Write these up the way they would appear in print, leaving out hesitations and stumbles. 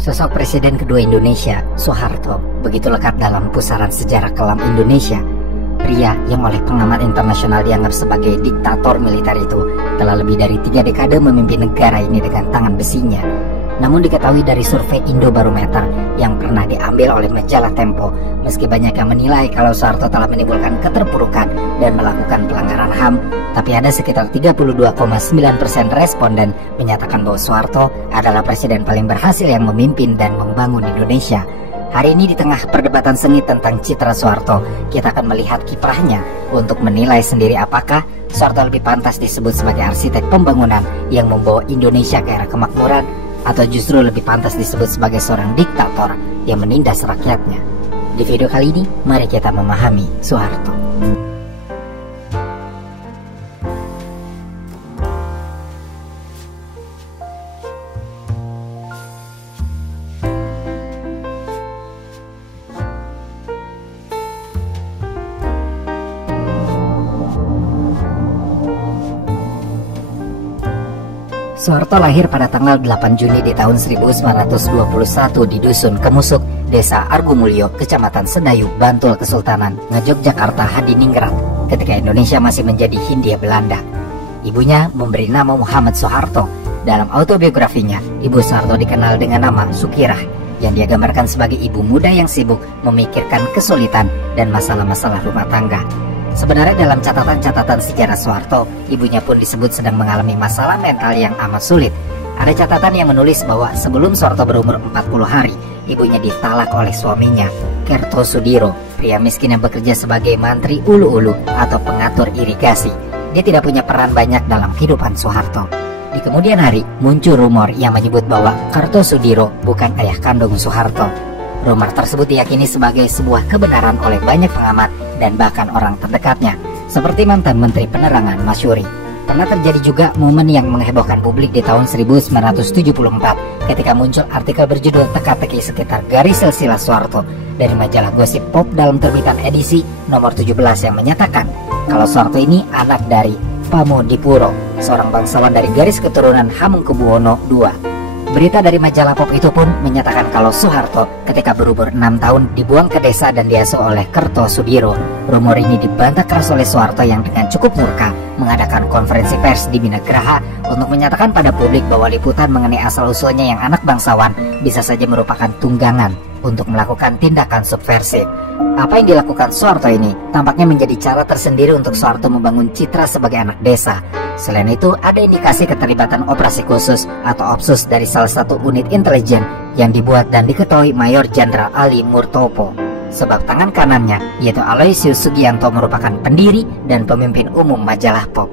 Sosok Presiden kedua Indonesia, Soeharto, begitu lekat dalam pusaran sejarah kelam Indonesia. Pria yang oleh pengamat internasional dianggap sebagai diktator militer itu telah lebih dari 3 dekade memimpin negara ini dengan tangan besinya. Namun diketahui dari survei Indobarometer yang pernah diambil oleh majalah Tempo, meski banyak yang menilai kalau Soeharto telah menimbulkan keterpurukan dan melakukan pelanggaran HAM, tapi ada sekitar 32,9% responden menyatakan bahwa Soeharto adalah presiden paling berhasil yang memimpin dan membangun Indonesia. Hari ini di tengah perdebatan sengit tentang citra Soeharto, kita akan melihat kiprahnya untuk menilai sendiri apakah Soeharto lebih pantas disebut sebagai arsitek pembangunan yang membawa Indonesia ke era kemakmuran, atau justru lebih pantas disebut sebagai seorang diktator yang menindas rakyatnya. Di video kali ini, mari kita memahami Soeharto. Soeharto lahir pada tanggal 8 Juni di tahun 1921 di Dusun Kemusuk, Desa Argumulyo, Kecamatan Sedayu, Bantul, Kesultanan Ngayogyakarta, Hadiningrat, ketika Indonesia masih menjadi Hindia Belanda. Ibunya memberi nama Muhammad Soeharto. Dalam autobiografinya, Ibu Soeharto dikenal dengan nama Sukirah, yang dia gambarkan sebagai ibu muda yang sibuk memikirkan kesulitan dan masalah-masalah rumah tangga. Sebenarnya dalam catatan-catatan sejarah Soeharto, ibunya pun disebut sedang mengalami masalah mental yang amat sulit. Ada catatan yang menulis bahwa sebelum Soeharto berumur 40 hari, ibunya ditalak oleh suaminya, Kertosudiro, pria miskin yang bekerja sebagai mantri ulu-ulu atau pengatur irigasi. Dia tidak punya peran banyak dalam kehidupan Soeharto. Di kemudian hari, muncul rumor yang menyebut bahwa Kertosudiro bukan ayah kandung Soeharto. Rumor tersebut diyakini sebagai sebuah kebenaran oleh banyak pengamat dan bahkan orang terdekatnya, seperti mantan Menteri Penerangan Masyuri. Pernah terjadi juga momen yang menghebohkan publik di tahun 1974 ketika muncul artikel berjudul teka-teki sekitar garis silsilah Soeharto dari majalah Gosip Pop dalam terbitan edisi nomor 17 yang menyatakan kalau Soeharto ini anak dari Pamodipuro, seorang bangsawan dari garis keturunan Hamengkubuwono II. Berita dari majalah Pop itu pun menyatakan kalau Soeharto ketika berumur 6 tahun dibuang ke desa dan diasuh oleh Kertosudiro. Rumor ini dibantah keras oleh Soeharto yang dengan cukup murka mengadakan konferensi pers di Binagraha untuk menyatakan pada publik bahwa liputan mengenai asal-usulnya yang anak bangsawan bisa saja merupakan tunggangan untuk melakukan tindakan subversif. Apa yang dilakukan Soeharto ini tampaknya menjadi cara tersendiri untuk Soeharto membangun citra sebagai anak desa. Selain itu, ada indikasi keterlibatan operasi khusus atau OPSUS dari salah satu unit intelijen yang dibuat dan diketuai Mayor Jenderal Ali Murtopo. Sebab tangan kanannya, yaitu Aloysius Sugianto, merupakan pendiri dan pemimpin umum majalah Pop.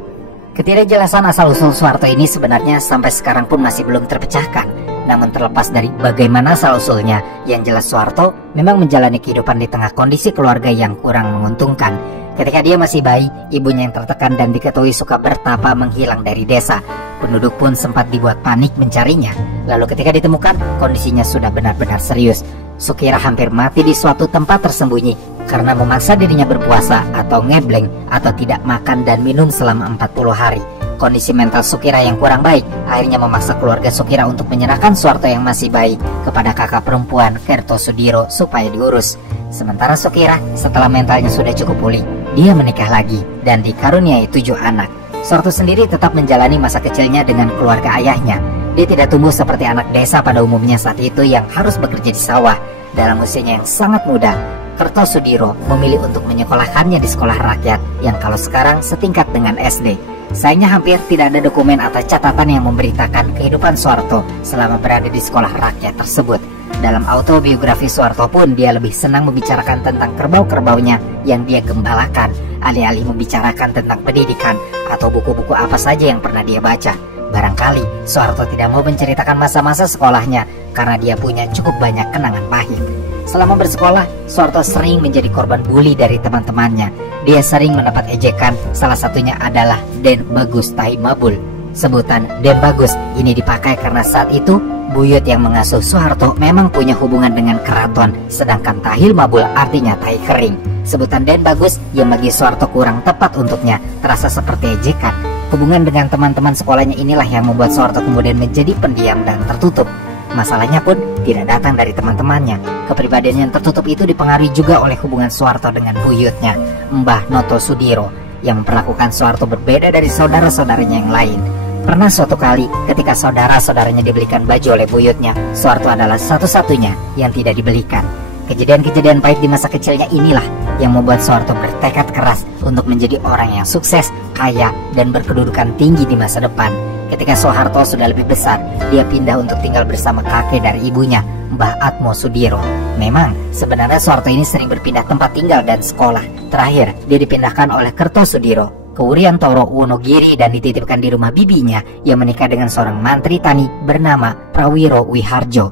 Ketidakjelasan asal-usul Soeharto ini sebenarnya sampai sekarang pun masih belum terpecahkan. Namun terlepas dari bagaimana asal-usulnya, yang jelas Soeharto memang menjalani kehidupan di tengah kondisi keluarga yang kurang menguntungkan. Ketika dia masih bayi, ibunya yang tertekan dan diketahui suka bertapa menghilang dari desa. Penduduk pun sempat dibuat panik mencarinya. Lalu ketika ditemukan, kondisinya sudah benar-benar serius. Sukirah hampir mati di suatu tempat tersembunyi karena memaksa dirinya berpuasa atau ngebleng atau tidak makan dan minum selama 40 hari. Kondisi mental Sukirah yang kurang baik akhirnya memaksa keluarga Sukirah untuk menyerahkan Soeharto yang masih bayi kepada kakak perempuan Kertosudiro supaya diurus. Sementara Sukirah setelah mentalnya sudah cukup pulih, dia menikah lagi dan dikaruniai 7 anak. Soeharto sendiri tetap menjalani masa kecilnya dengan keluarga ayahnya. Dia tidak tumbuh seperti anak desa pada umumnya saat itu yang harus bekerja di sawah. Dalam usianya yang sangat muda, Kertosudiro memilih untuk menyekolahkannya di sekolah rakyat yang kalau sekarang setingkat dengan SD. Sayangnya hampir tidak ada dokumen atau catatan yang memberitakan kehidupan Soeharto selama berada di sekolah rakyat tersebut. Dalam autobiografi Soeharto pun dia lebih senang membicarakan tentang kerbau-kerbaunya yang dia gembalakan, alih-alih membicarakan tentang pendidikan atau buku-buku apa saja yang pernah dia baca. Barangkali Soeharto tidak mau menceritakan masa-masa sekolahnya karena dia punya cukup banyak kenangan pahit. Selama bersekolah, Soeharto sering menjadi korban bully dari teman-temannya. Dia sering mendapat ejekan, salah satunya adalah Den Bagus Tai Mabul. Sebutan Den Bagus ini dipakai karena saat itu buyut yang mengasuh Soeharto memang punya hubungan dengan keraton, sedangkan Tahil Mabul artinya tai kering. Sebutan Den Bagus yang bagi Soeharto kurang tepat untuknya terasa seperti ejekan. Hubungan dengan teman-teman sekolahnya inilah yang membuat Soeharto kemudian menjadi pendiam dan tertutup. Masalahnya pun tidak datang dari teman-temannya. Kepribadian yang tertutup itu dipengaruhi juga oleh hubungan Soeharto dengan buyutnya, Mbah Noto Sudiro, yang memperlakukan Soeharto berbeda dari saudara-saudaranya yang lain. Pernah suatu kali ketika saudara-saudaranya dibelikan baju oleh buyutnya, Soeharto adalah satu-satunya yang tidak dibelikan. Kejadian-kejadian pahit di masa kecilnya inilah yang membuat Soeharto bertekad keras untuk menjadi orang yang sukses, kaya, dan berkedudukan tinggi di masa depan. Ketika Soeharto sudah lebih besar, dia pindah untuk tinggal bersama kakek dari ibunya, Mbah Atmo Sudiro. Memang, sebenarnya Soeharto ini sering berpindah tempat tinggal dan sekolah. Terakhir, dia dipindahkan oleh Kertosudiro ke Wuryantoro Wonogiri dan dititipkan di rumah bibinya yang menikah dengan seorang mantri tani bernama Prawiro Wiharjo.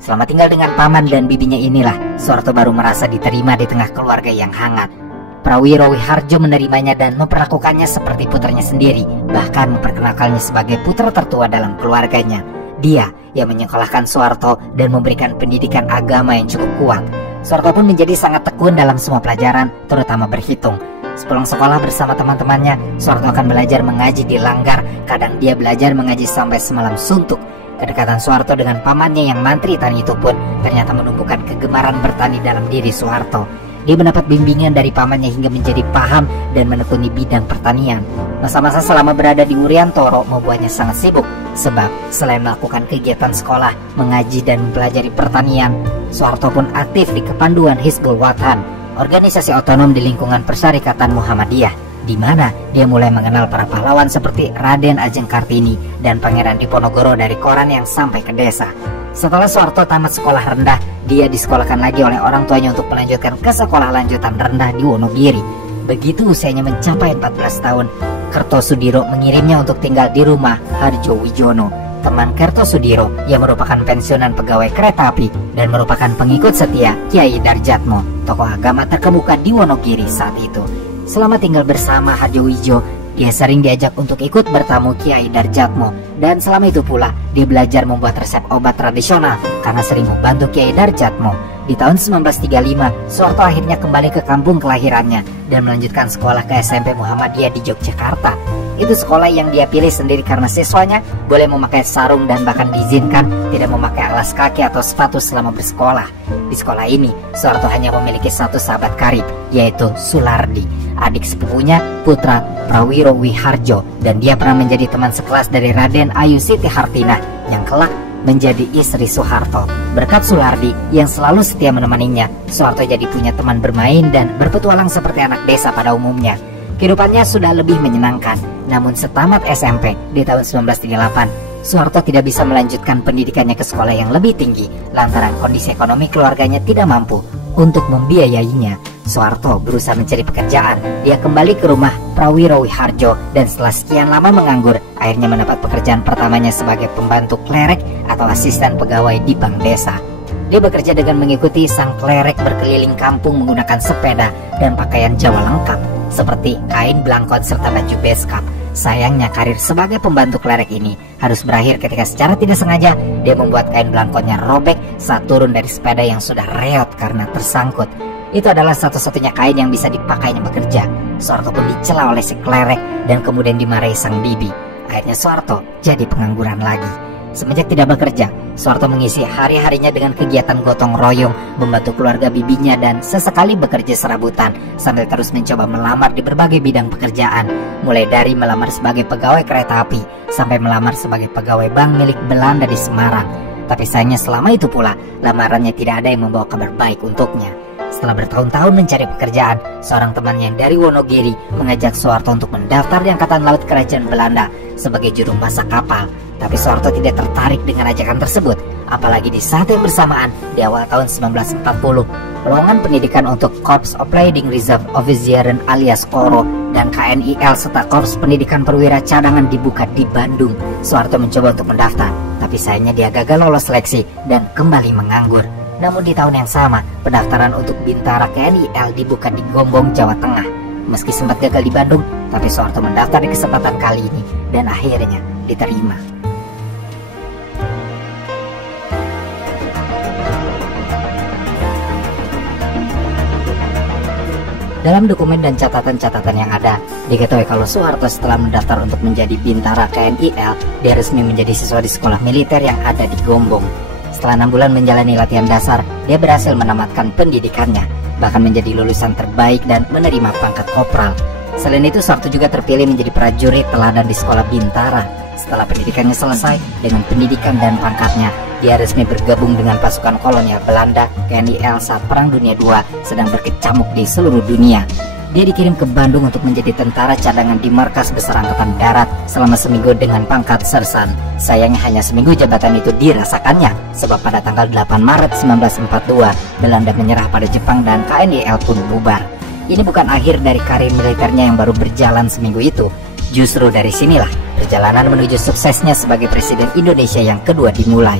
Selama tinggal dengan paman dan bibinya inilah, Soeharto baru merasa diterima di tengah keluarga yang hangat. Prawiro Wiharjo menerimanya dan memperlakukannya seperti putranya sendiri, bahkan memperkenalkannya sebagai putra tertua dalam keluarganya. Dia yang menyekolahkan Soeharto dan memberikan pendidikan agama yang cukup kuat. Soeharto pun menjadi sangat tekun dalam semua pelajaran, terutama berhitung. Sepulang sekolah bersama teman-temannya, Soeharto akan belajar mengaji di langgar. Kadang dia belajar mengaji sampai semalam suntuk. Kedekatan Soeharto dengan pamannya yang mantri tani itu pun ternyata menumbuhkan kegemaran bertani dalam diri Soeharto. Dia mendapat bimbingan dari pamannya hingga menjadi paham dan menekuni bidang pertanian. Masa-masa selama berada di Wuryantoro membuatnya sangat sibuk, sebab selain melakukan kegiatan sekolah, mengaji dan mempelajari pertanian, Soeharto pun aktif di Kepanduan Hizbul Wathan, organisasi otonom di lingkungan Persyarikatan Muhammadiyah, di mana dia mulai mengenal para pahlawan seperti Raden Ajeng Kartini dan Pangeran Diponegoro dari koran yang sampai ke desa. Setelah Soeharto tamat sekolah rendah, dia disekolahkan lagi oleh orang tuanya untuk melanjutkan ke sekolah lanjutan rendah di Wonogiri. Begitu usianya mencapai 14 tahun, Kertosudiro mengirimnya untuk tinggal di rumah Harjo Wijono, teman Kertosudiro yang merupakan pensiunan pegawai kereta api dan merupakan pengikut setia Kiai Darjatmo, tokoh agama terkemuka di Wonogiri saat itu. Selama tinggal bersama Harjowijo, dia sering diajak untuk ikut bertamu Kiai Darjatmo, dan selama itu pula dia belajar membuat resep obat tradisional karena sering membantu Kiai Darjatmo. Di tahun 1935, Soeharto akhirnya kembali ke kampung kelahirannya dan melanjutkan sekolah ke SMP Muhammadiyah di Yogyakarta. Itu sekolah yang dia pilih sendiri karena siswanya boleh memakai sarung dan bahkan diizinkan tidak memakai alas kaki atau sepatu selama bersekolah. Di sekolah ini, Soeharto hanya memiliki satu sahabat karib, yaitu Sulardi, adik sepupunya putra Prawiro Wiharjo, dan dia pernah menjadi teman sekelas dari Raden Ayu Siti Hartinah yang kelak menjadi istri Soeharto. Berkat Sulardi yang selalu setia menemaninya, Soeharto jadi punya teman bermain dan berpetualang seperti anak desa pada umumnya. Kehidupannya sudah lebih menyenangkan, namun setamat SMP di tahun 1938, Soeharto tidak bisa melanjutkan pendidikannya ke sekolah yang lebih tinggi lantaran kondisi ekonomi keluarganya tidak mampu untuk membiayainya. Soeharto berusaha mencari pekerjaan. Dia kembali ke rumah Prawiro Wiharjo dan setelah sekian lama menganggur, akhirnya mendapat pekerjaan pertamanya sebagai pembantu klerek atau asisten pegawai di bank desa. Dia bekerja dengan mengikuti sang klerek berkeliling kampung menggunakan sepeda dan pakaian Jawa lengkap seperti kain belangkon serta baju beskap. Sayangnya karir sebagai pembantu klerek ini harus berakhir ketika secara tidak sengaja dia membuat kain belangkonnya robek saat turun dari sepeda yang sudah reot karena tersangkut. Itu adalah satu-satunya kain yang bisa dipakainya bekerja. Soeharto pun dicela oleh si klerek dan kemudian dimarahi sang bibi. Akhirnya Soeharto jadi pengangguran lagi. Semenjak tidak bekerja, Soeharto mengisi hari-harinya dengan kegiatan gotong royong, membantu keluarga bibinya dan sesekali bekerja serabutan sambil terus mencoba melamar di berbagai bidang pekerjaan, mulai dari melamar sebagai pegawai kereta api sampai melamar sebagai pegawai bank milik Belanda di Semarang. Tapi sayangnya selama itu pula lamarannya tidak ada yang membawa kabar baik untuknya. Setelah bertahun-tahun mencari pekerjaan, seorang teman yang dari Wonogiri mengajak Soeharto untuk mendaftar di Angkatan Laut Kerajaan Belanda sebagai juru masak kapal. Tapi Soeharto tidak tertarik dengan ajakan tersebut, apalagi di saat yang bersamaan di awal tahun 1940, lowongan pendidikan untuk Korps Opleiding Reserve Offizieren alias KORO dan KNIL serta Korps Pendidikan Perwira Cadangan dibuka di Bandung. Soeharto mencoba untuk mendaftar, tapi sayangnya dia gagal lolos seleksi dan kembali menganggur. Namun di tahun yang sama, pendaftaran untuk Bintara KNIL dibuka di Gombong, Jawa Tengah. Meski sempat gagal di Bandung, tapi Soeharto mendaftar di kesempatan kali ini dan akhirnya diterima. Dalam dokumen dan catatan-catatan yang ada, diketahui kalau Soeharto setelah mendaftar untuk menjadi Bintara KNIL, dia resmi menjadi siswa di sekolah militer yang ada di Gombong. Setelah 6 bulan menjalani latihan dasar, dia berhasil menamatkan pendidikannya, bahkan menjadi lulusan terbaik dan menerima pangkat kopral. Selain itu, Soeharto juga terpilih menjadi prajurit teladan di sekolah Bintara. Setelah pendidikannya selesai, dengan pendidikan dan pangkatnya, dia resmi bergabung dengan pasukan kolonial Belanda KNIL saat Perang Dunia II sedang berkecamuk di seluruh dunia. Dia dikirim ke Bandung untuk menjadi tentara cadangan di Markas Besar Angkatan Darat selama seminggu dengan pangkat sersan. Sayangnya hanya seminggu jabatan itu dirasakannya, sebab pada tanggal 8 Maret 1942, Belanda menyerah pada Jepang dan KNIL pun bubar. Ini bukan akhir dari karir militernya yang baru berjalan seminggu itu. Justru dari sinilah perjalanan menuju suksesnya sebagai Presiden Indonesia yang kedua dimulai.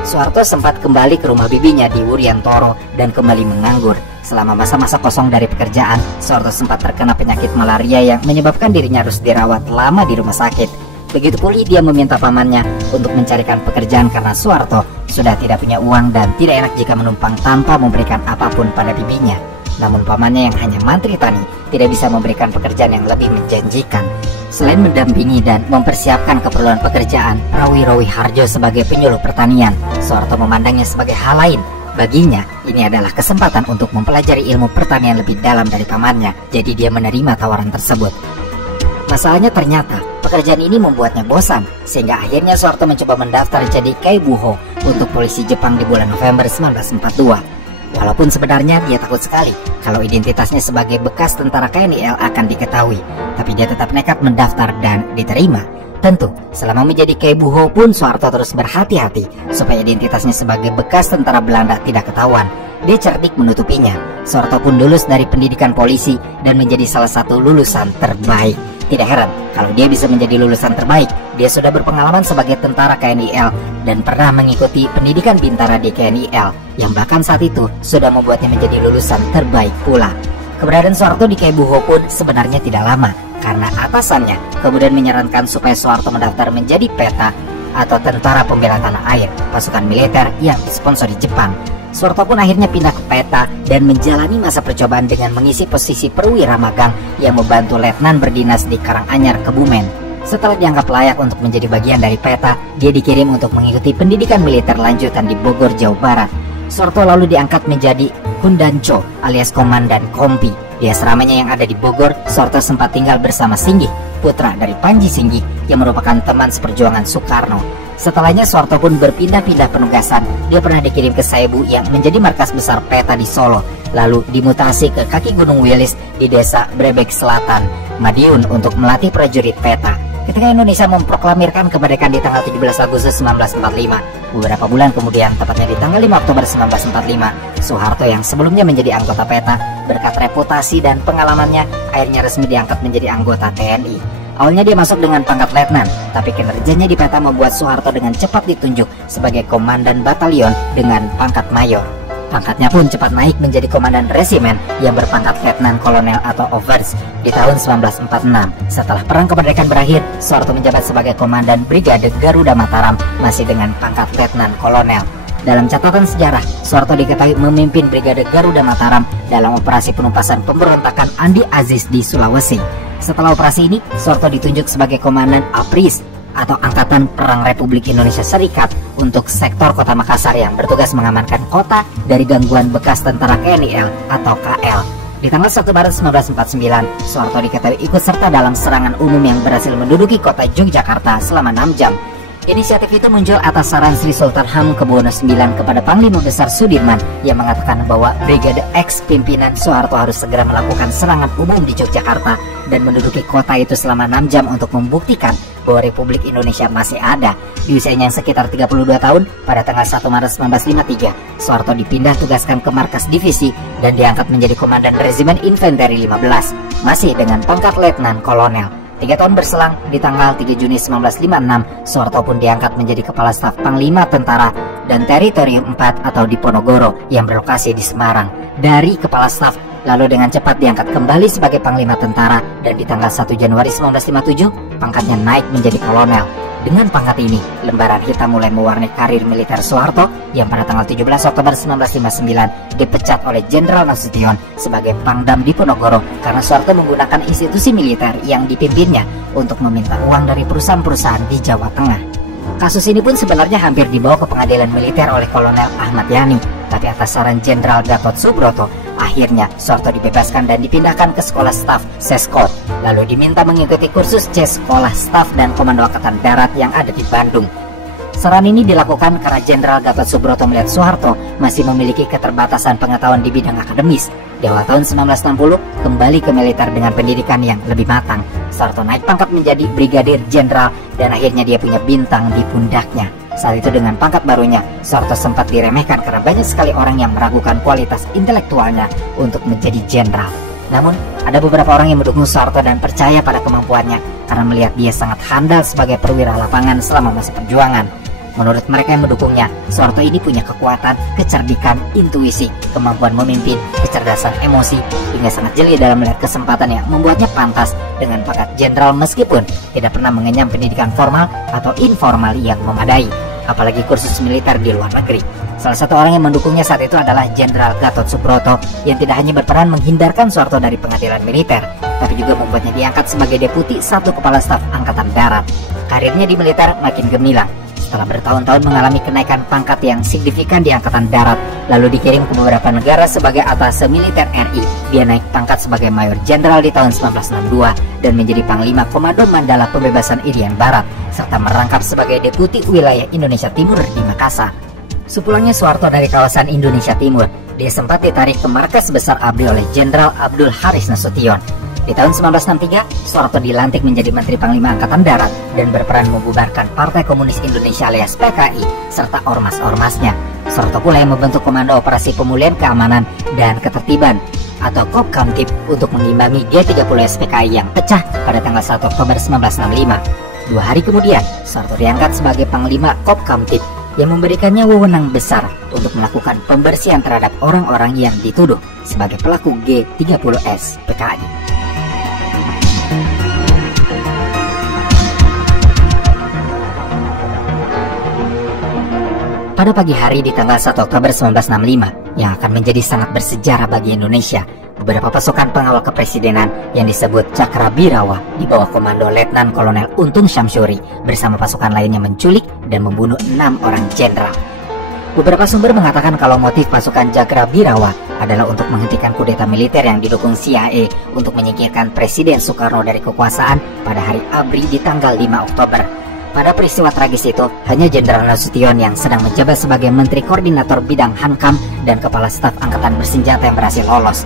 Soeharto sempat kembali ke rumah bibinya di Wuryantoro dan kembali menganggur. Selama masa-masa kosong dari pekerjaan, Soeharto sempat terkena penyakit malaria yang menyebabkan dirinya harus dirawat lama di rumah sakit. Begitu pula dia meminta pamannya untuk mencarikan pekerjaan karena Soeharto sudah tidak punya uang dan tidak enak jika menumpang tanpa memberikan apapun pada bibinya. Namun pamannya yang hanya mantri tani tidak bisa memberikan pekerjaan yang lebih menjanjikan. Selain mendampingi dan mempersiapkan keperluan pekerjaan Rawi Harjo sebagai penyuluh pertanian, Soeharto memandangnya sebagai hal lain. Baginya, ini adalah kesempatan untuk mempelajari ilmu pertanian lebih dalam dari pamannya, jadi dia menerima tawaran tersebut. Masalahnya ternyata, pekerjaan ini membuatnya bosan, sehingga akhirnya Soeharto mencoba mendaftar jadi Kaibuho untuk polisi Jepang di bulan November 1942. Walaupun sebenarnya dia takut sekali kalau identitasnya sebagai bekas tentara KNIL akan diketahui, tapi dia tetap nekat mendaftar dan diterima. Tentu, selama menjadi Kaibuho pun Soeharto terus berhati-hati supaya identitasnya sebagai bekas tentara Belanda tidak ketahuan. Dia cerdik menutupinya. Soeharto pun lulus dari pendidikan polisi dan menjadi salah satu lulusan terbaik. Tidak heran kalau dia bisa menjadi lulusan terbaik. Dia sudah berpengalaman sebagai tentara KNIL dan pernah mengikuti pendidikan Bintara di KNIL, yang bahkan saat itu sudah membuatnya menjadi lulusan terbaik pula. Keberadaan Soeharto di Kaibuho pun sebenarnya tidak lama, karena atasannya kemudian menyarankan supaya Soeharto mendaftar menjadi PETA atau Tentara Pembela Tanah Air, pasukan militer yang disponsori Jepang. Soeharto pun akhirnya pindah ke PETA dan menjalani masa percobaan dengan mengisi posisi perwira magang yang membantu letnan berdinas di Karanganyar, Kebumen. Setelah dianggap layak untuk menjadi bagian dari PETA, dia dikirim untuk mengikuti pendidikan militer lanjutan di Bogor, Jawa Barat. Soeharto lalu diangkat menjadi Kundanco alias Komandan Kompi. Di asramanya yang ada di Bogor, Soeharto sempat tinggal bersama Singgih, putra dari Panji Singgih yang merupakan teman seperjuangan Soekarno. Setelahnya Soeharto pun berpindah-pindah penugasan. Dia pernah dikirim ke Saibu yang menjadi markas besar PETA di Solo, lalu dimutasi ke kaki Gunung Wilis di desa Brebek Selatan, Madiun untuk melatih prajurit PETA. Ketika Indonesia memproklamirkan kemerdekaan di tanggal 17 Agustus 1945, beberapa bulan kemudian, tepatnya di tanggal 5 Oktober 1945, Soeharto yang sebelumnya menjadi anggota PETA, berkat reputasi dan pengalamannya, akhirnya resmi diangkat menjadi anggota TNI. Awalnya dia masuk dengan pangkat letnan, tapi kinerjanya di PETA membuat Soeharto dengan cepat ditunjuk sebagai komandan batalion dengan pangkat mayor. Pangkatnya pun cepat naik menjadi komandan resimen yang berpangkat letnan kolonel atau overs di tahun 1946. Setelah perang kemerdekaan berakhir, Soeharto menjabat sebagai komandan Brigade Garuda Mataram masih dengan pangkat letnan kolonel. Dalam catatan sejarah, Soeharto diketahui memimpin Brigade Garuda Mataram dalam operasi penumpasan pemberontakan Andi Aziz di Sulawesi. Setelah operasi ini, Soeharto ditunjuk sebagai komandan APRIS atau Angkatan Perang Republik Indonesia Serikat untuk sektor Kota Makassar yang bertugas mengamankan kota dari gangguan bekas tentara KNIL atau KL. Di tanggal 1 Maret 1949, Soeharto diketahui ikut serta dalam serangan umum yang berhasil menduduki kota Yogyakarta selama 6 jam. Inisiatif itu muncul atas saran Sri Sultan Hamengkubuwono IX kepada Panglima Besar Sudirman yang mengatakan bahwa Brigade X pimpinan Soeharto harus segera melakukan serangan umum di Yogyakarta dan menduduki kota itu selama 6 jam untuk membuktikan bahwa Republik Indonesia masih ada. Di usianya yang sekitar 32 tahun, pada tanggal 1 Maret 1953, Soeharto dipindah tugaskan ke markas divisi dan diangkat menjadi komandan Resimen Infanteri 15, masih dengan pangkat letnan kolonel. 3 tahun berselang, di tanggal 3 Juni 1956, Soeharto pun diangkat menjadi Kepala Staf Panglima Tentara dan Teritorium 4 atau Diponegoro yang berlokasi di Semarang. Dari Kepala Staf, lalu dengan cepat diangkat kembali sebagai Panglima Tentara dan di tanggal 1 Januari 1957, pangkatnya naik menjadi Kolonel. Dengan pangkat ini, lembaran hitam mulai mewarnai karir militer Soeharto yang pada tanggal 17 Oktober 1959 dipecat oleh Jenderal Nasution sebagai Pangdam Diponegoro karena Soeharto menggunakan institusi militer yang dipimpinnya untuk meminta uang dari perusahaan-perusahaan di Jawa Tengah. Kasus ini pun sebenarnya hampir dibawa ke pengadilan militer oleh Kolonel Ahmad Yani, tapi atas saran Jenderal Gatot Subroto, akhirnya Soeharto dibebaskan dan dipindahkan ke sekolah staf Seskot, lalu diminta mengikuti kursus C Sekolah Staf dan Komando Angkatan Darat yang ada di Bandung. Saran ini dilakukan karena Jenderal Gatot Subroto melihat Soeharto masih memiliki keterbatasan pengetahuan di bidang akademis. Di awal tahun 1960, kembali ke militer dengan pendidikan yang lebih matang. Soeharto naik pangkat menjadi Brigadir Jenderal dan akhirnya dia punya bintang di pundaknya. Saat itu dengan pangkat barunya, Soeharto sempat diremehkan karena banyak sekali orang yang meragukan kualitas intelektualnya untuk menjadi jenderal. Namun, ada beberapa orang yang mendukung Soeharto dan percaya pada kemampuannya karena melihat dia sangat handal sebagai perwira lapangan selama masa perjuangan. Menurut mereka yang mendukungnya, Soeharto ini punya kekuatan, kecerdikan, intuisi, kemampuan memimpin, kecerdasan emosi, hingga sangat jeli dalam melihat kesempatan yang membuatnya pantas dengan pangkat jenderal meskipun tidak pernah mengenyam pendidikan formal atau informal yang memadai, apalagi kursus militer di luar negeri. Salah satu orang yang mendukungnya saat itu adalah Jenderal Gatot Subroto yang tidak hanya berperan menghindarkan Soeharto dari pengadilan militer, tapi juga membuatnya diangkat sebagai Deputi 1 Kepala Staf Angkatan Darat. Karirnya di militer makin gemilang. Setelah bertahun-tahun mengalami kenaikan pangkat yang signifikan di Angkatan Darat, lalu dikirim ke beberapa negara sebagai atase militer RI, dia naik pangkat sebagai Mayor Jenderal di tahun 1962 dan menjadi Panglima Komando Mandala Pembebasan Irian Barat, serta merangkap sebagai Deputi Wilayah Indonesia Timur di Makassar. Sepulangnya Soeharto dari kawasan Indonesia Timur, dia sempat ditarik ke markas besar ABRI oleh Jenderal Abdul Haris Nasution. Di tahun 1963, Soeharto dilantik menjadi Menteri Panglima Angkatan Darat dan berperan membubarkan Partai Komunis Indonesia alias PKI serta ormas-ormasnya. Soeharto pula yang membentuk Komando Operasi Pemulihan Keamanan dan Ketertiban atau Kopkamtib untuk mengimbangi G30S PKI yang pecah pada tanggal 1 Oktober 1965. 2 hari kemudian, Soeharto diangkat sebagai Panglima Kopkamtib yang memberikannya wewenang besar untuk melakukan pembersihan terhadap orang-orang yang dituduh sebagai pelaku G30S PKI. Pada pagi hari di tanggal 1 Oktober 1965 yang akan menjadi sangat bersejarah bagi Indonesia, beberapa pasukan pengawal kepresidenan yang disebut Cakrabirawa di bawah komando Letnan Kolonel Untung Syamsuri bersama pasukan lainnya menculik dan membunuh 6 orang jenderal. Beberapa sumber mengatakan kalau motif pasukan Cakrabirawa adalah untuk menghentikan kudeta militer yang didukung CIA untuk menyingkirkan Presiden Soekarno dari kekuasaan pada hari ABRI di tanggal 5 Oktober. Pada peristiwa tragis itu, hanya Jenderal Nasution yang sedang menjabat sebagai Menteri Koordinator Bidang Hankam dan Kepala Staf Angkatan Bersenjata yang berhasil lolos.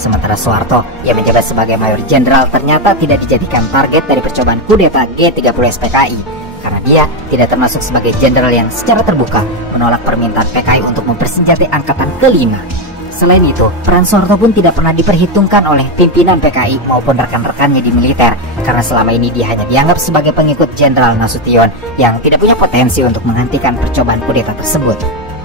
Sementara Soeharto yang menjabat sebagai Mayor Jenderal ternyata tidak dijadikan target dari percobaan kudeta G30S PKI karena dia tidak termasuk sebagai jenderal yang secara terbuka menolak permintaan PKI untuk mempersenjatai Angkatan kelima. Selain itu, peran Soeharto pun tidak pernah diperhitungkan oleh pimpinan PKI maupun rekan-rekannya di militer karena selama ini dia hanya dianggap sebagai pengikut Jenderal Nasution yang tidak punya potensi untuk menghentikan percobaan kudeta tersebut.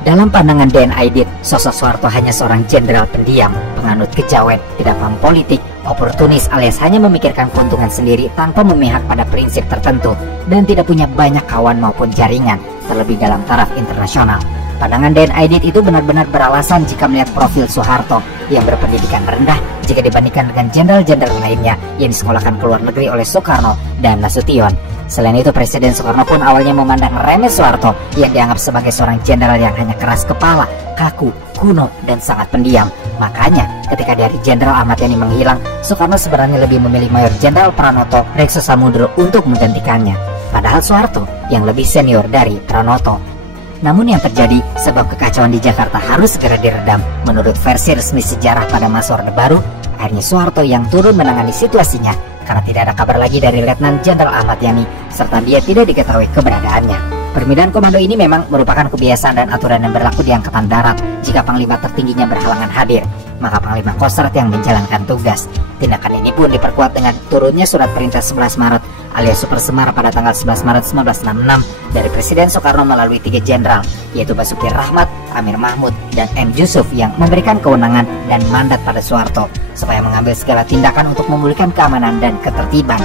Dalam pandangan DN Aidit, sosok Soeharto hanya seorang jenderal pendiam, penganut kejawen, tidak paham politik, oportunis alias hanya memikirkan keuntungan sendiri tanpa memihak pada prinsip tertentu dan tidak punya banyak kawan maupun jaringan, terlebih dalam taraf internasional. Pandangan DN Aidit itu benar-benar beralasan jika melihat profil Soeharto yang berpendidikan rendah jika dibandingkan dengan jenderal-jenderal lainnya yang disekolahkan ke luar negeri oleh Soekarno dan Nasution. Selain itu, Presiden Soekarno pun awalnya memandang remeh Soeharto yang dianggap sebagai seorang jenderal yang hanya keras kepala, kaku, kuno, dan sangat pendiam. Makanya, ketika dari Jenderal Ahmad Yani menghilang, Soekarno sebenarnya lebih memilih Mayor Jenderal Pranoto Rekso Samudro untuk menggantikannya. Padahal Soeharto yang lebih senior dari Pranoto. Namun yang terjadi, sebab kekacauan di Jakarta harus segera diredam. Menurut versi resmi sejarah pada masa Orde Baru, akhirnya Soeharto yang turun menangani situasinya karena tidak ada kabar lagi dari Letnan Jenderal Ahmad Yani serta dia tidak diketahui keberadaannya. Permindahan komando ini memang merupakan kebiasaan dan aturan yang berlaku di Angkatan Darat jika Panglima tertingginya berhalangan hadir, maka Panglima Kostrat yang menjalankan tugas. Tindakan ini pun diperkuat dengan turunnya surat perintah 11 Maret alias Super Semar pada tanggal 11 Maret 1966 dari Presiden Soekarno melalui 3 jenderal, yaitu Basuki Rahmat, Amir Mahmud, dan M. Yusuf yang memberikan kewenangan dan mandat pada Soeharto supaya mengambil segala tindakan untuk memulihkan keamanan dan ketertiban.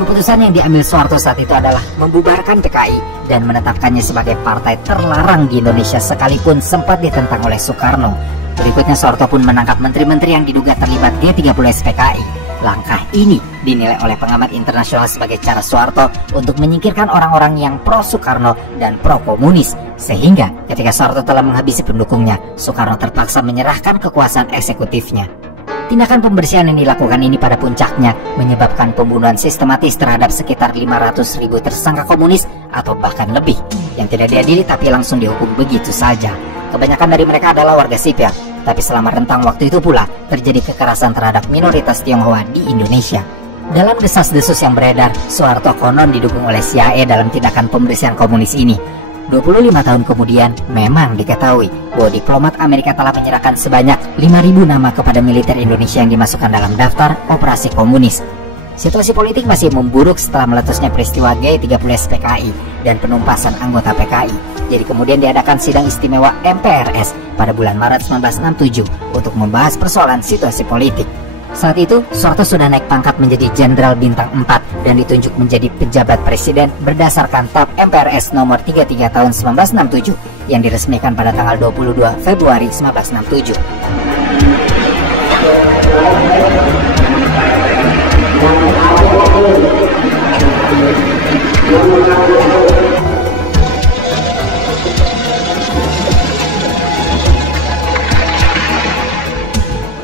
Keputusan yang diambil Soeharto saat itu adalah membubarkan PKI dan menetapkannya sebagai partai terlarang di Indonesia sekalipun sempat ditentang oleh Soekarno. Berikutnya Soeharto pun menangkap menteri-menteri yang diduga terlibat G30 PKI. Langkah ini dinilai oleh pengamat internasional sebagai cara Soeharto untuk menyingkirkan orang-orang yang pro-Soekarno dan pro-komunis. Sehingga ketika Soeharto telah menghabisi pendukungnya, Soekarno terpaksa menyerahkan kekuasaan eksekutifnya. Tindakan pembersihan yang dilakukan ini pada puncaknya menyebabkan pembunuhan sistematis terhadap sekitar 500.000 tersangka komunis atau bahkan lebih yang tidak diadili tapi langsung dihukum begitu saja. Kebanyakan dari mereka adalah warga sipil, tapi selama rentang waktu itu pula terjadi kekerasan terhadap minoritas Tionghoa di Indonesia. Dalam desas-desus yang beredar, Soeharto konon didukung oleh CIA dalam tindakan pembersihan komunis ini. 25 tahun kemudian, memang diketahui bahwa diplomat Amerika telah menyerahkan sebanyak 5.000 nama kepada militer Indonesia yang dimasukkan dalam daftar operasi komunis. Situasi politik masih memburuk setelah meletusnya peristiwa G30 PKI dan penumpasan anggota PKI. Jadi kemudian diadakan sidang istimewa MPRS pada bulan Maret 1967 untuk membahas persoalan situasi politik. Saat itu, Soeharto sudah naik pangkat menjadi Jenderal Bintang 4 dan ditunjuk menjadi pejabat presiden berdasarkan TAP MPRS nomor 33 tahun 1967 yang diresmikan pada tanggal 22 Februari 1967.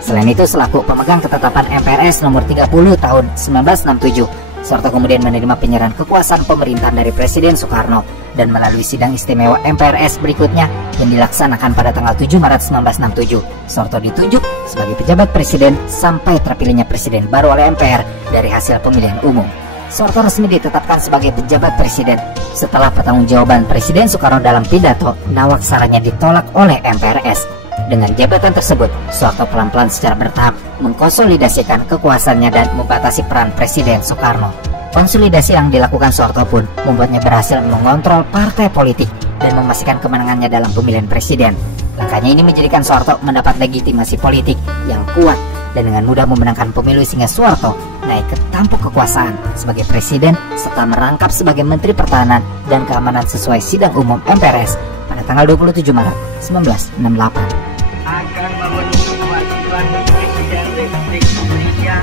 Selain itu, selaku pemegang ketetapan MPRS nomor 30 tahun 1967, Soeharto kemudian menerima penyerahan kekuasaan pemerintahan dari Presiden Soekarno dan melalui sidang istimewa MPRS berikutnya yang dilaksanakan pada tanggal 7 Maret 1967, Soeharto ditunjuk sebagai pejabat presiden sampai terpilihnya presiden baru oleh MPR dari hasil pemilihan umum. Soeharto resmi ditetapkan sebagai pejabat presiden setelah pertanggungjawaban Presiden Soekarno dalam pidato nawaksalanya ditolak oleh MPRS. Dengan jabatan tersebut, Soeharto pelan-pelan secara bertahap mengkonsolidasikan kekuasaannya dan membatasi peran Presiden Soekarno. Konsolidasi yang dilakukan Soeharto pun membuatnya berhasil mengontrol partai politik dan memastikan kemenangannya dalam pemilihan presiden. Langkahnya ini menjadikan Soeharto mendapat legitimasi politik yang kuat dan dengan mudah memenangkan pemilu sehingga Soeharto naik ke tampuk kekuasaan sebagai presiden setelah merangkap sebagai Menteri Pertahanan dan Keamanan sesuai sidang umum MPRS pada tanggal 27 Maret 1968. Akan memenuhi kewajiban Presiden Republik Indonesia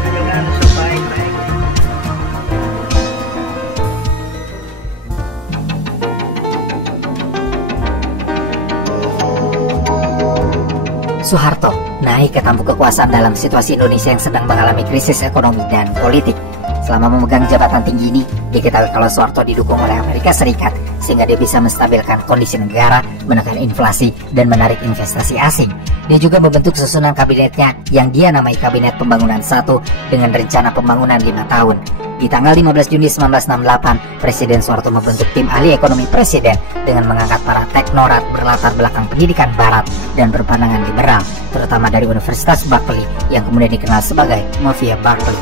dengan sebaik-baiknya. Soeharto naik ke tampuk kekuasaan dalam situasi Indonesia yang sedang mengalami krisis ekonomi dan politik. Selama memegang jabatan tinggi ini, diketahui kalau Soeharto didukung oleh Amerika Serikat sehingga dia bisa menstabilkan kondisi negara, menekan inflasi, dan menarik investasi asing. Dia juga membentuk susunan kabinetnya yang dia namai Kabinet Pembangunan 1 dengan rencana pembangunan 5 tahun. Di tanggal 15 Juni 1968, Presiden Soeharto membentuk tim ahli ekonomi presiden dengan mengangkat para teknokrat berlatar belakang pendidikan barat dan berpandangan liberal, terutama dari Universitas Berkeley yang kemudian dikenal sebagai Mafia Berkeley.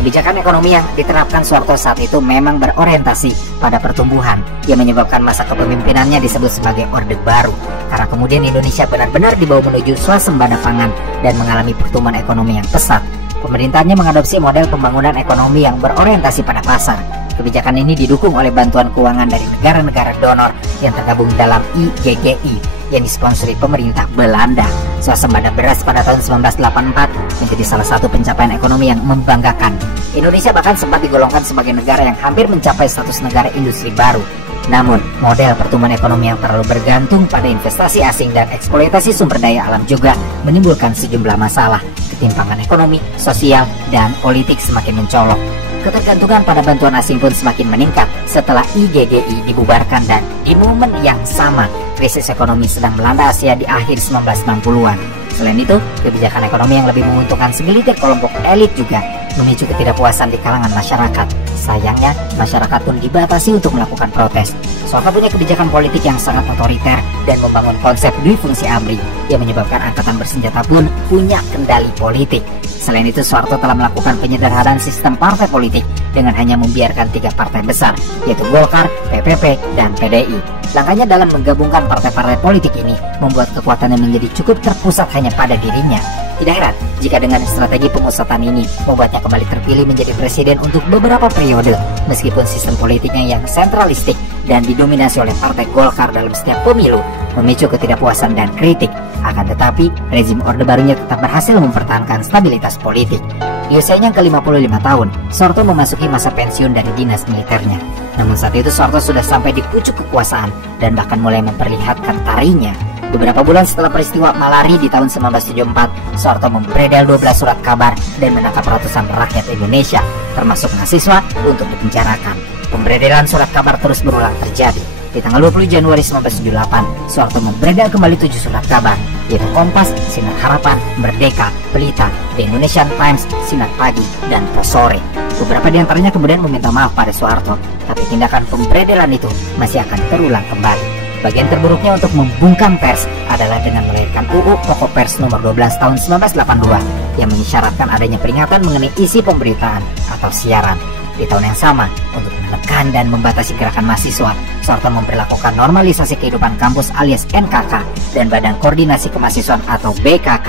Kebijakan ekonomi yang diterapkan Soeharto saat itu memang berorientasi pada pertumbuhan yang menyebabkan masa kepemimpinannya disebut sebagai Orde Baru, karena kemudian Indonesia benar-benar dibawa menuju swasembada pangan dan mengalami pertumbuhan ekonomi yang pesat. Pemerintahnya mengadopsi model pembangunan ekonomi yang berorientasi pada pasar. Kebijakan ini didukung oleh bantuan keuangan dari negara-negara donor yang tergabung dalam IGGI yang disponsori pemerintah Belanda. Swasembada beras pada tahun 1984 menjadi salah satu pencapaian ekonomi yang membanggakan. Indonesia bahkan sempat digolongkan sebagai negara yang hampir mencapai status negara industri baru. Namun, model pertumbuhan ekonomi yang terlalu bergantung pada investasi asing dan eksploitasi sumber daya alam juga menimbulkan sejumlah masalah. Ketimpangan ekonomi, sosial, dan politik semakin mencolok. Ketergantungan pada bantuan asing pun semakin meningkat setelah IGGI dibubarkan dan di momen yang sama krisis ekonomi sedang melanda Asia di akhir 1960-an. Selain itu, kebijakan ekonomi yang lebih menguntungkan segelintir kelompok elit juga memicu ketidakpuasan di kalangan masyarakat. Sayangnya, masyarakat pun dibatasi untuk melakukan protes. Soeharto punya kebijakan politik yang sangat otoriter dan membangun konsep dui fungsi ABRI yang menyebabkan angkatan bersenjata pun punya kendali politik. Selain itu, Soeharto telah melakukan penyederhanaan sistem partai politik dengan hanya membiarkan 3 partai besar, yaitu Golkar, PPP, dan PDI. Langkahnya dalam menggabungkan partai-partai politik ini membuat kekuatannya menjadi cukup terpusat hanya pada dirinya. Tidak heran jika dengan strategi pengusatan ini membuatnya kembali terpilih menjadi presiden untuk beberapa periode, meskipun sistem politiknya yang sentralistik dan didominasi oleh Partai Golkar dalam setiap pemilu memicu ketidakpuasan dan kritik. Akan tetapi, rezim Orde Barunya tetap berhasil mempertahankan stabilitas politik. Di usianya ke-55 tahun, Soeharto memasuki masa pensiun dari dinas militernya. Namun saat itu Soeharto sudah sampai di pucuk kekuasaan dan bahkan mulai memperlihatkan taringnya. Beberapa bulan setelah peristiwa Malari di tahun 1974, Soeharto membredel 12 surat kabar dan menangkap ratusan rakyat Indonesia, termasuk mahasiswa, untuk dipenjarakan. Pembredelan surat kabar terus berulang terjadi. Di tanggal 20 Januari 1978, Soeharto membredel kembali 7 surat kabar, yaitu Kompas, Sinar Harapan, Merdeka, Pelita, The Indonesian Times, Sinar Pagi, dan Pos Sore. Beberapa di antaranya kemudian meminta maaf pada Soeharto, tapi tindakan pembredelan itu masih akan terulang kembali. Bagian terburuknya untuk membungkam pers adalah dengan melahirkan UU Pokok Pers nomor 12 tahun 1982 yang mengisyaratkan adanya peringatan mengenai isi pemberitaan atau siaran. Di tahun yang sama, untuk menekan dan membatasi gerakan mahasiswa, Soeharto memperlakukan normalisasi kehidupan kampus alias NKK dan Badan Koordinasi Kemahasiswaan atau BKK.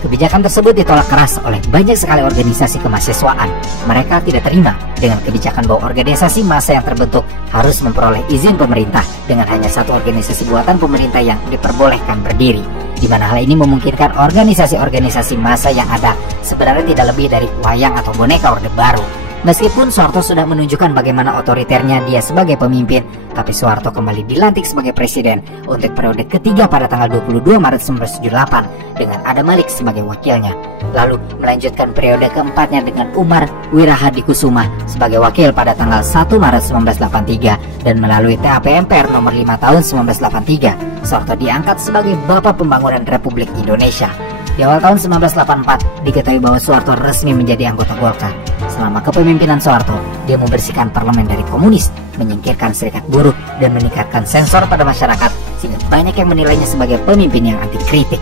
Kebijakan tersebut ditolak keras oleh banyak sekali organisasi kemahasiswaan. Mereka tidak terima dengan kebijakan bahwa organisasi massa yang terbentuk harus memperoleh izin pemerintah dengan hanya satu organisasi buatan pemerintah yang diperbolehkan berdiri, di mana hal ini memungkinkan organisasi-organisasi massa yang ada sebenarnya tidak lebih dari wayang atau boneka Orde Baru. Meskipun Soeharto sudah menunjukkan bagaimana otoriternya dia sebagai pemimpin, tapi Soeharto kembali dilantik sebagai presiden untuk periode ketiga pada tanggal 22 Maret 1978 dengan Adam Malik sebagai wakilnya. Lalu melanjutkan periode keempatnya dengan Umar Wirahadikusuma sebagai wakil pada tanggal 1 Maret 1983 dan melalui TAP MPR nomor 5 tahun 1983, Soeharto diangkat sebagai Bapak Pembangunan Republik Indonesia. Di awal tahun 1984 diketahui bahwa Soeharto resmi menjadi anggota Golkar. Selama kepemimpinan Soeharto, dia membersihkan parlemen dari komunis, menyingkirkan serikat buruh, dan meningkatkan sensor pada masyarakat sehingga banyak yang menilainya sebagai pemimpin yang anti kritik.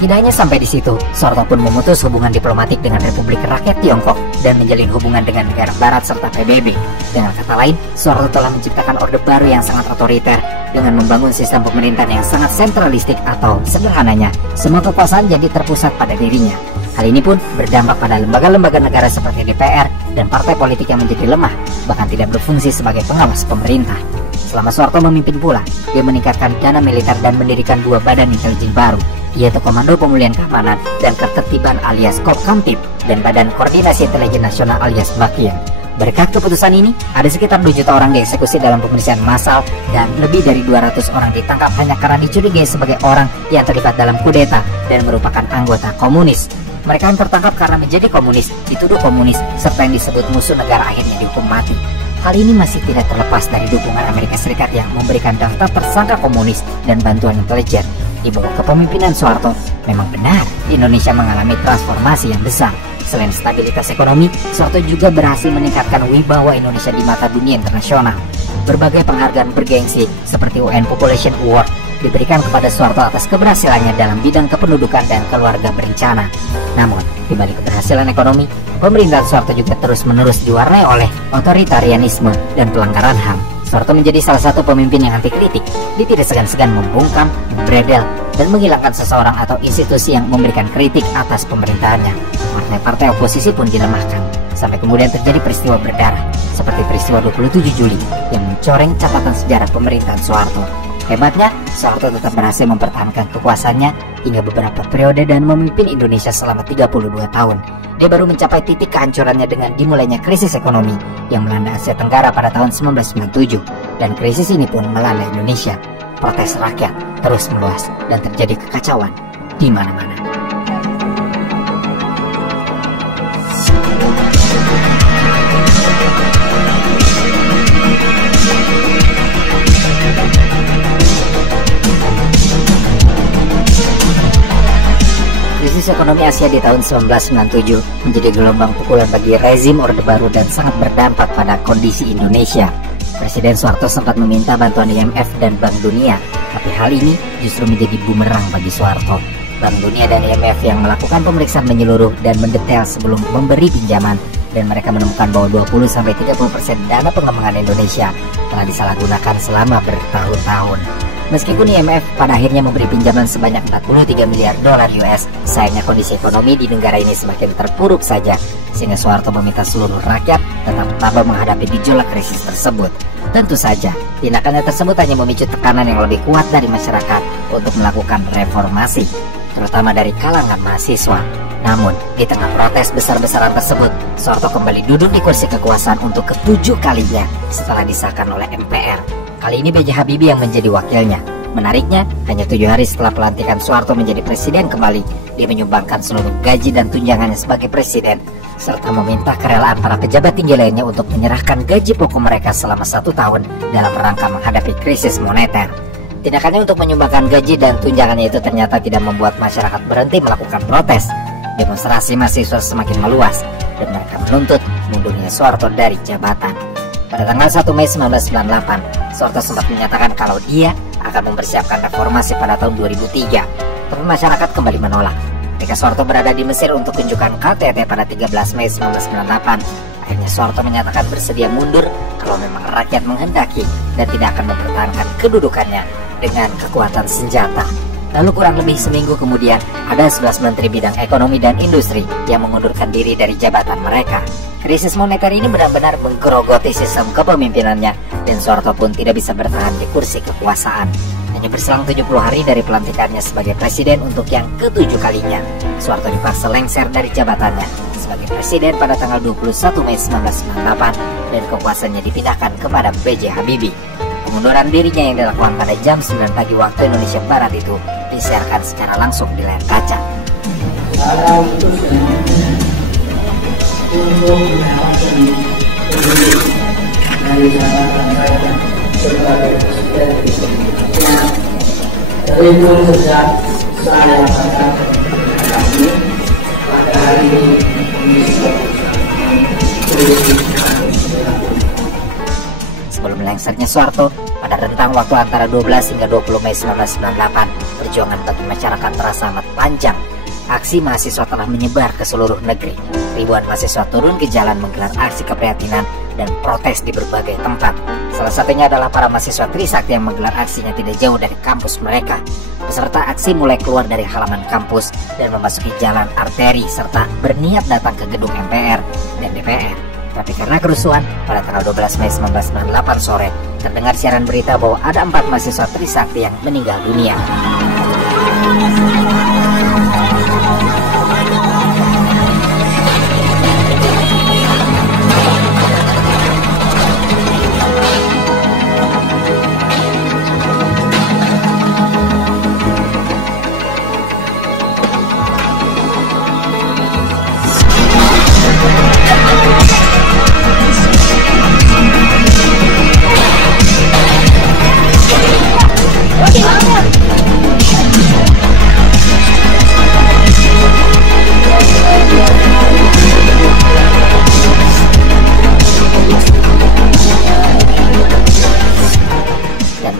Tidak hanya sampai di situ, Soeharto pun memutus hubungan diplomatik dengan Republik Rakyat Tiongkok dan menjalin hubungan dengan negara barat serta PBB. Dengan kata lain, Soeharto telah menciptakan Orde Baru yang sangat otoriter dengan membangun sistem pemerintahan yang sangat sentralistik atau sederhananya, semua kekuasaan jadi terpusat pada dirinya. Hal ini pun berdampak pada lembaga-lembaga negara seperti DPR dan partai politik yang menjadi lemah, bahkan tidak berfungsi sebagai pengawas pemerintah. Selama Soeharto memimpin pula, dia meningkatkan dana militer dan mendirikan 2 badan intelijen baru, yaitu Komando Pemulihan Keamanan dan Ketertiban alias Kopkamtib dan Badan Koordinasi Intelijen Nasional alias Bakin. Berkat keputusan ini, ada sekitar 2 juta orang dieksekusi dalam pemeriksaan massal dan lebih dari 200 orang ditangkap hanya karena dicurigai sebagai orang yang terlibat dalam kudeta dan merupakan anggota komunis. Mereka yang tertangkap karena menjadi komunis, dituduh komunis, serta yang disebut musuh negara akhirnya dihukum mati. Hal ini masih tidak terlepas dari dukungan Amerika Serikat yang memberikan daftar tersangka komunis dan bantuan intelijen. Di bawah kepemimpinan Soeharto, memang benar Indonesia mengalami transformasi yang besar. Selain stabilitas ekonomi, Soeharto juga berhasil meningkatkan wibawa Indonesia di mata dunia internasional. Berbagai penghargaan bergengsi seperti UN Population Award diberikan kepada Soeharto atas keberhasilannya dalam bidang kependudukan dan keluarga berencana. Namun, di balik keberhasilan ekonomi, pemerintahan Soeharto juga terus-menerus diwarnai oleh otoritarianisme dan pelanggaran HAM. Soeharto menjadi salah satu pemimpin yang anti kritik. Dia tidak segan-segan membungkam, membredel, dan menghilangkan seseorang atau institusi yang memberikan kritik atas pemerintahannya. Partai-partai oposisi pun dilemahkan, sampai kemudian terjadi peristiwa berdarah, seperti peristiwa 27 Juli yang mencoreng catatan sejarah pemerintahan Soeharto. Hebatnya, Soeharto tetap berhasil mempertahankan kekuasaannya hingga beberapa periode dan memimpin Indonesia selama 32 tahun. Dia baru mencapai titik kehancurannya dengan dimulainya krisis ekonomi yang melanda Asia Tenggara pada tahun 1997. Dan krisis ini pun melanda Indonesia. Protes rakyat terus meluas dan terjadi kekacauan di mana-mana. Krisis ekonomi Asia di tahun 1997 menjadi gelombang pukulan bagi rezim Orde Baru dan sangat berdampak pada kondisi Indonesia. Presiden Soeharto sempat meminta bantuan IMF dan Bank Dunia, tapi hal ini justru menjadi bumerang bagi Soeharto. Bank Dunia dan IMF yang melakukan pemeriksaan menyeluruh dan mendetail sebelum memberi pinjaman, dan mereka menemukan bahwa 20-30% dana pengembangan Indonesia telah disalahgunakan selama bertahun-tahun. Meskipun IMF pada akhirnya memberi pinjaman sebanyak 43 miliar dolar US, sayangnya kondisi ekonomi di negara ini semakin terpuruk saja, sehingga Soeharto meminta seluruh rakyat tetap tabah menghadapi gejolak krisis tersebut. Tentu saja, tindakannya tersebut hanya memicu tekanan yang lebih kuat dari masyarakat untuk melakukan reformasi, terutama dari kalangan mahasiswa. Namun, di tengah protes besar-besaran tersebut, Soeharto kembali duduk di kursi kekuasaan untuk ke-7 kalinya setelah disahkan oleh MPR. Kali ini B.J. Habibie yang menjadi wakilnya. Menariknya, hanya 7 hari setelah pelantikan Soeharto menjadi presiden kembali, dia menyumbangkan seluruh gaji dan tunjangannya sebagai presiden, serta meminta kerelaan para pejabat tinggi lainnya untuk menyerahkan gaji pokok mereka selama 1 tahun dalam rangka menghadapi krisis moneter. Tindakannya untuk menyumbangkan gaji dan tunjangannya itu ternyata tidak membuat masyarakat berhenti melakukan protes. Demonstrasi mahasiswa semakin meluas dan mereka menuntut mundurnya Soeharto dari jabatan. Pada tanggal 1 Mei 1998, Soeharto sempat menyatakan kalau dia akan mempersiapkan reformasi pada tahun 2003. Tapi masyarakat kembali menolak. Ketika Soeharto berada di Mesir untuk kunjungan KTT pada 13 Mei 1998, akhirnya Soeharto menyatakan bersedia mundur kalau memang rakyat menghendaki dan tidak akan mempertahankan kedudukannya dengan kekuatan senjata. Lalu kurang lebih seminggu kemudian, ada 11 menteri bidang ekonomi dan industri yang mengundurkan diri dari jabatan mereka. Krisis moneter ini benar-benar menggerogoti sistem kepemimpinannya dan Soeharto pun tidak bisa bertahan di kursi kekuasaan. Hanya berselang 70 hari dari pelantikannya sebagai presiden untuk yang ke-7 kalinya, Soeharto dipaksa lengser dari jabatannya sebagai presiden pada tanggal 21 Mei 1998 dan kekuasaannya dipindahkan kepada B.J. Habibie. Pengunduran dirinya yang dilakukan pada jam 9 pagi waktu Indonesia Barat itu disiarkan secara langsung di layar kaca. Untuk mendapatkan dari jabatan saya sebagai presiden yang terhitung sejak saya pada hari ini. Sebelum lengsernya Soeharto, pada rentang waktu antara 12 hingga 20 Mei 1998, perjuangan bagi masyarakat terasa amat panjang. Aksi mahasiswa telah menyebar ke seluruh negeri. Ribuan mahasiswa turun ke jalan menggelar aksi keprihatinan dan protes di berbagai tempat. Salah satunya adalah para mahasiswa Trisakti yang menggelar aksinya tidak jauh dari kampus mereka. Peserta aksi mulai keluar dari halaman kampus dan memasuki jalan arteri serta berniat datang ke gedung MPR dan DPR. Tapi karena kerusuhan, pada tanggal 12 Mei 1998 sore, terdengar siaran berita bahwa ada 4 mahasiswa Trisakti yang meninggal dunia.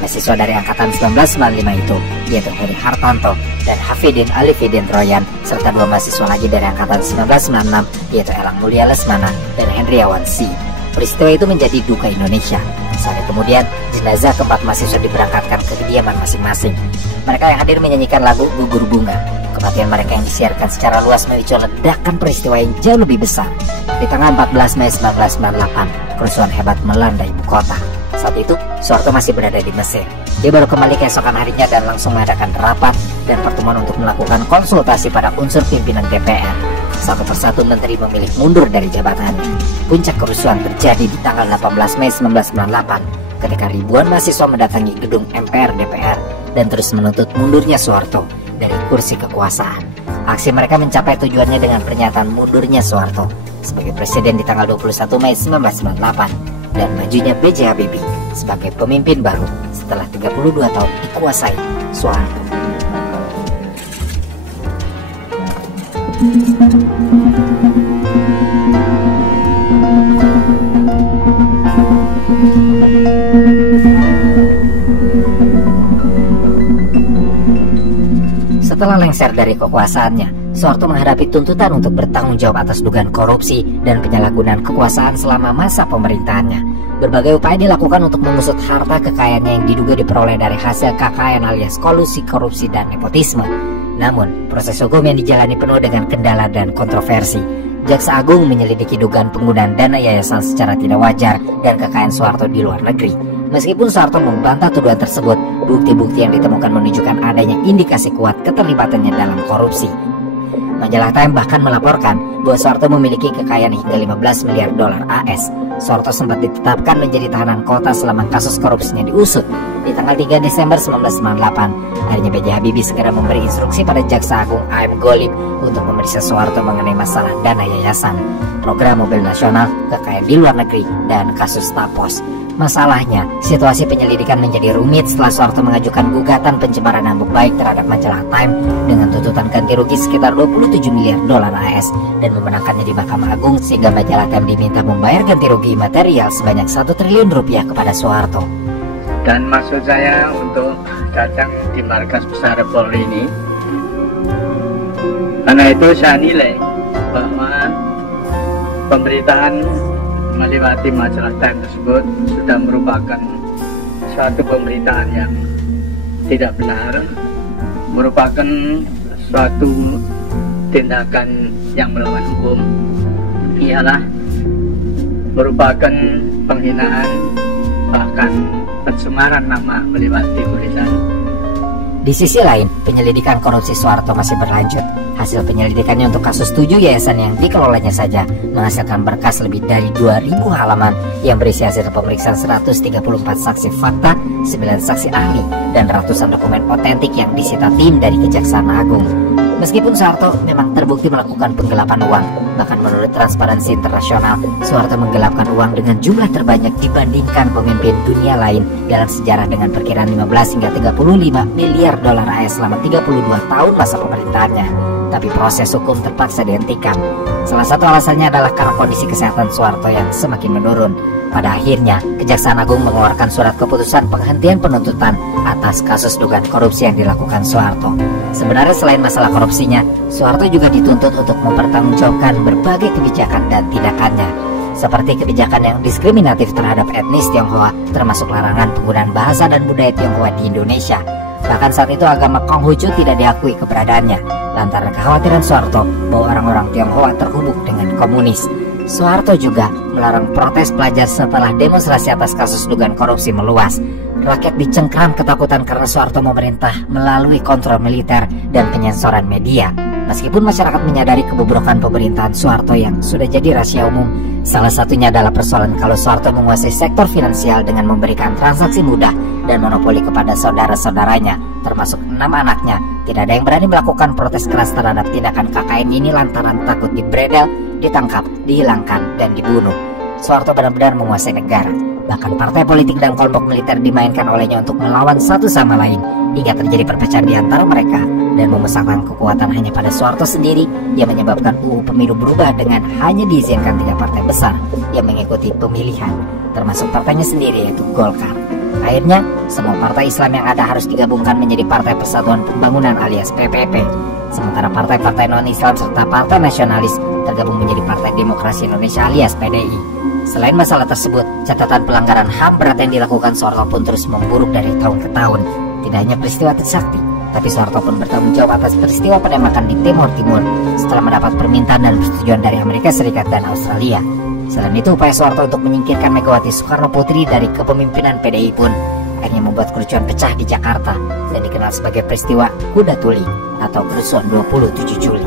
Mahasiswa dari angkatan 1995 itu, yaitu Heri Hartanto dan Hafidin Alifidin Royan, serta 2 mahasiswa lagi dari angkatan 1996, yaitu Elang Mulia Lesmana dan Hendriawan C. Peristiwa itu menjadi duka Indonesia. Sehari kemudian, jenazah keempat mahasiswa diberangkatkan ke kediaman masing-masing. Mereka yang hadir menyanyikan lagu Gugur Bunga. Kematian mereka yang disiarkan secara luas memicu ledakan peristiwa yang jauh lebih besar. Di tanggal 14 Mei 1998, kerusuhan hebat melanda ibu kota. Saat itu, Soeharto masih berada di Mesir. Dia baru kembali keesokan harinya dan langsung mengadakan rapat dan pertemuan untuk melakukan konsultasi pada unsur pimpinan DPR. Satu persatu menteri memilih mundur dari jabatannya. Puncak kerusuhan terjadi di tanggal 18 Mei 1998 ketika ribuan mahasiswa mendatangi gedung MPR DPR dan terus menuntut mundurnya Soeharto dari kursi kekuasaan. Aksi mereka mencapai tujuannya dengan pernyataan mundurnya Soeharto sebagai presiden di tanggal 21 Mei 1998 dan majunya B.J. Habibie sebagai pemimpin baru setelah 32 tahun dikuasai Soeharto. Setelah lengser dari kekuasaannya, Soeharto menghadapi tuntutan untuk bertanggung jawab atas dugaan korupsi dan penyalahgunaan kekuasaan selama masa pemerintahannya. Berbagai upaya dilakukan untuk mengusut harta kekayaannya yang diduga diperoleh dari hasil KKN alias kolusi, korupsi, dan nepotisme. Namun, proses hukum yang dijalani penuh dengan kendala dan kontroversi. Jaksa Agung menyelidiki dugaan penggunaan dana yayasan secara tidak wajar dan kekayaan Soeharto di luar negeri. Meskipun Soeharto membantah tuduhan tersebut, bukti-bukti yang ditemukan menunjukkan adanya indikasi kuat keterlibatannya dalam korupsi. Majalah Time bahkan melaporkan bahwa Soeharto memiliki kekayaan hingga 15 miliar dolar AS. Soeharto sempat ditetapkan menjadi tahanan kota selama kasus korupsinya diusut. Di tanggal 3 Desember 1998, akhirnya B.J. Habibie segera memberi instruksi pada Jaksa Agung A.M. Ghalib untuk memeriksa Soeharto mengenai masalah dana yayasan, program mobil nasional, kekayaan di luar negeri, dan kasus Tapos. Masalahnya, situasi penyelidikan menjadi rumit setelah Soeharto mengajukan gugatan pencemaran nama baik terhadap majalah Time dengan tuntutan ganti rugi sekitar 27 miliar dolar AS dan memenangkannya di Mahkamah Agung, sehingga majalah Time diminta membayar ganti rugi material sebanyak 1 triliun rupiah kepada Soeharto. Dan maksud saya untuk datang di markas besar Polri ini, karena itu saya nilai bahwa pemberitaan melewati majalah Time tersebut sudah merupakan suatu pemberitaan yang tidak benar, merupakan suatu tindakan yang melawan hukum, ialah merupakan penghinaan, bahkan pencemaran nama melewati tulisan. Di sisi lain, penyelidikan korupsi Soeharto masih berlanjut. Hasil penyelidikannya untuk kasus 7 yayasan yang dikelolanya saja menghasilkan berkas lebih dari 2.000 halaman yang berisi hasil pemeriksaan 134 saksi fakta, 9 saksi ahli, dan ratusan dokumen otentik yang disita tim dari Kejaksaan Agung. Meskipun Soeharto memang terbukti melakukan penggelapan uang, bahkan menurut Transparansi Internasional, Soeharto menggelapkan uang dengan jumlah terbanyak dibandingkan pemimpin dunia lain dalam sejarah dengan perkiraan 15 hingga 35 miliar dolar AS selama 32 tahun masa pemerintahannya. Tapi proses hukum terpaksa dihentikan. Salah satu alasannya adalah karena kondisi kesehatan Soeharto yang semakin menurun. Pada akhirnya, Kejaksaan Agung mengeluarkan surat keputusan penghentian penuntutan atas kasus dugaan korupsi yang dilakukan Soeharto. Sebenarnya selain masalah korupsinya, Soeharto juga dituntut untuk mempertanggungjawabkan berbagai kebijakan dan tindakannya, seperti kebijakan yang diskriminatif terhadap etnis Tionghoa, termasuk larangan penggunaan bahasa dan budaya Tionghoa di Indonesia. Bahkan saat itu agama Konghucu tidak diakui keberadaannya, lantaran kekhawatiran Soeharto bahwa orang-orang Tionghoa terhubung dengan komunis. Soeharto juga melarang protes pelajar setelah demonstrasi atas kasus dugaan korupsi meluas. Rakyat dicengkram ketakutan karena Soeharto memerintah melalui kontrol militer dan penyensoran media. Meskipun masyarakat menyadari kebobrokan pemerintahan Soeharto yang sudah jadi rahasia umum, salah satunya adalah persoalan kalau Soeharto menguasai sektor finansial dengan memberikan transaksi mudah dan monopoli kepada saudara-saudaranya, termasuk 6 anaknya. Tidak ada yang berani melakukan protes keras terhadap tindakan KKN ini lantaran takut dibredel, ditangkap, dihilangkan, dan dibunuh. Soeharto benar-benar menguasai negara. Bahkan partai politik dan kelompok militer dimainkan olehnya untuk melawan satu sama lain, hingga terjadi perpecahan di antara mereka dan memusatkan kekuatan hanya pada Soeharto sendiri, yang menyebabkan UU Pemilu berubah dengan hanya diizinkan 3 partai besar yang mengikuti pemilihan, termasuk partainya sendiri yaitu Golkar. Akhirnya, semua partai Islam yang ada harus digabungkan menjadi Partai Persatuan Pembangunan alias PPP. Sementara partai-partai non-Islam serta partai nasionalis tergabung menjadi Partai Demokrasi Indonesia alias PDI. Selain masalah tersebut, catatan pelanggaran HAM berat yang dilakukan Soeharto pun terus memburuk dari tahun ke tahun. Tidak hanya peristiwa Trisakti, tapi Soeharto pun bertanggung jawab atas peristiwa penembakan di Timur Timur setelah mendapat permintaan dan persetujuan dari Amerika Serikat dan Australia. Selain itu, upaya Soeharto untuk menyingkirkan Megawati Soekarno Putri dari kepemimpinan PDI pun akhirnya membuat kerusuhan pecah di Jakarta dan dikenal sebagai peristiwa Kuda Tuli atau kerusuhan 27 Juli.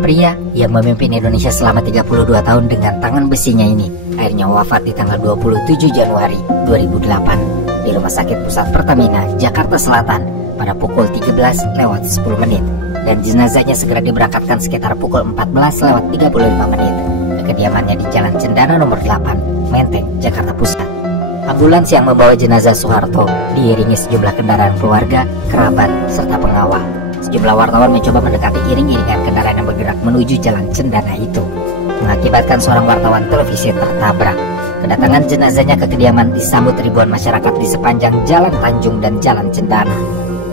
Pria yang memimpin Indonesia selama 32 tahun dengan tangan besinya ini akhirnya wafat di tanggal 27 Januari 2008 di Rumah Sakit Pusat Pertamina, Jakarta Selatan pada pukul 13:10 dan jenazahnya segera diberangkatkan sekitar pukul 14:35 ke kediamannya di Jalan Cendana nomor 8, Menteng, Jakarta Pusat. Ambulans yang membawa jenazah Soeharto diiringi sejumlah kendaraan keluarga, kerabat, serta pengawal. Sejumlah wartawan mencoba mendekati iring-iringan kendaraan yang bergerak menuju menuju Jalan Cendana itu, mengakibatkan seorang wartawan televisi tertabrak. Kedatangan jenazahnya ke kediaman disambut ribuan masyarakat di sepanjang Jalan Tanjung dan Jalan Cendana.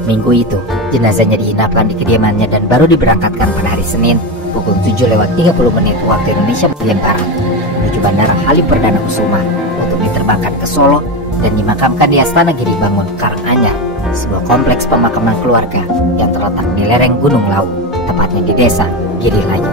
Minggu itu, jenazahnya diinapkan di kediamannya dan baru diberangkatkan pada hari Senin pukul 7:30 waktu Indonesia bagian Barat menuju Bandara Halim Perdana Kusuma untuk diterbangkan ke Solo dan dimakamkan di Astana Giri Bangun, Karanganyar, sebuah kompleks pemakaman keluarga yang terletak di lereng Gunung Lawu, tepatnya di Desa Giri Layu.